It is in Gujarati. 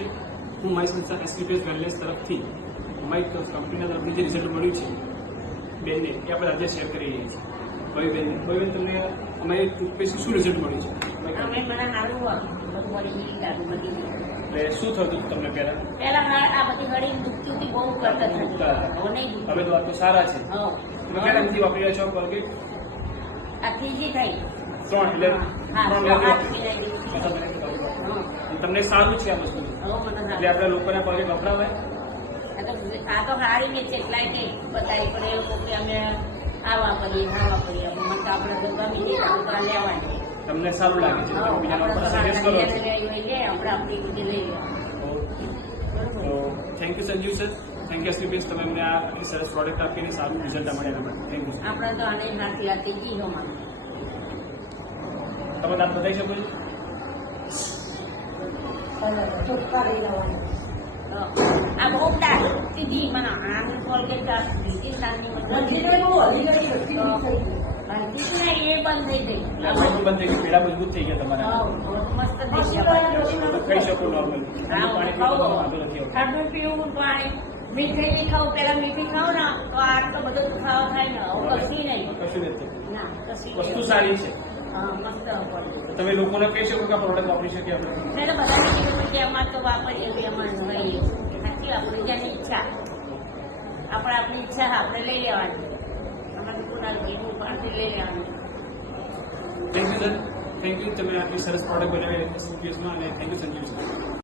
છે. હું મારી સંસ્થા એસપીપીએસ વેલનેસ તરફથી અમારી કંપનીના તરફથી જે રિઝલ્ટ મળ્યું છે બેનને એ આપણે આજે શેર કરી રહ્યા છીએ. ભવ્યબેન તમને અમારી ટૂથપેસ્ટ શું રિઝલ્ટ મળ્યું છે? એટલે શું થતું તમને પહેલા આ બધી ઘડી દુખતી બહુ કરતા હવે તો આ તો સારા છે. તમે ક્યારે નથી વાપરી રહ્યા છો કોલગેટ? આ ત્રીજી થઈ 3 એટલે તમને સારું છે આ વસ્તુ? એટલે આપણે લોકોને કોલગેટ વપરાવાય? આ તો હારીને છે એટલાય નહીં બતાવી પણ એ લોકો કે અમે આ વાપરીએ મને તો આપણે તો ગમી જઈએ તો લેવાની. તમને સારું લાગે છે? બીજાના ઉપર સજેસ્ટ કરો છો? આપણે આપણી રીતે લઈ તો thank you Sanjeev sir, thank you SPPS. તમે અમને આ આટલી સરસ પ્રોડક્ટ આપીને સારું રિઝલ્ટ મળે એના માટે થેન્ક યુ સર. આપણે તો આને હાથી હાથી જીવો માં તમે દાંત બતાવી શકો છો? આ બહુ ટાઈમ સીધી મને આને કોલગેટ લીધી સાની મતલબ એ બંધ થઈ ગઈ. બંધ થઈ ગઈ, પેડા મજબૂત થઈ ગયા તમારા. મસ્ત થઈ ગયા. કહી શકો નોર્મલ પાણી પીવાનો વાંધો નથી આવતો. ઠંડુ પીવું પાણી મીઠાઈ ખાવ પેલા મીઠી ખાવ ને તો આટલો બધો દુખાવો થાય ને હવે કશી નહીં. કશું નથી. ના કશી વસ્તુ સારી છે. હા મસ્ત પડે. તમે લોકોને કહી શકો કે આ પ્રોડક્ટ વાપરી શકીએ આપણે? એટલે બધાને કીધું કે અમારે તો વાપરીએ અમારે લઈએ સાચી આપણી જેની ઈચ્છા આપણી ઈચ્છા આપણે લઈ લેવાની. અમારે કુનાલ ઘીનું પાણી લઈ લેવાનું. Thank you sir, thank you. તમે આટલી સરસ પ્રોડક્ટ બનાવી એસપીપીએસમાં અને થેન્ક યુ સંજીવ સર.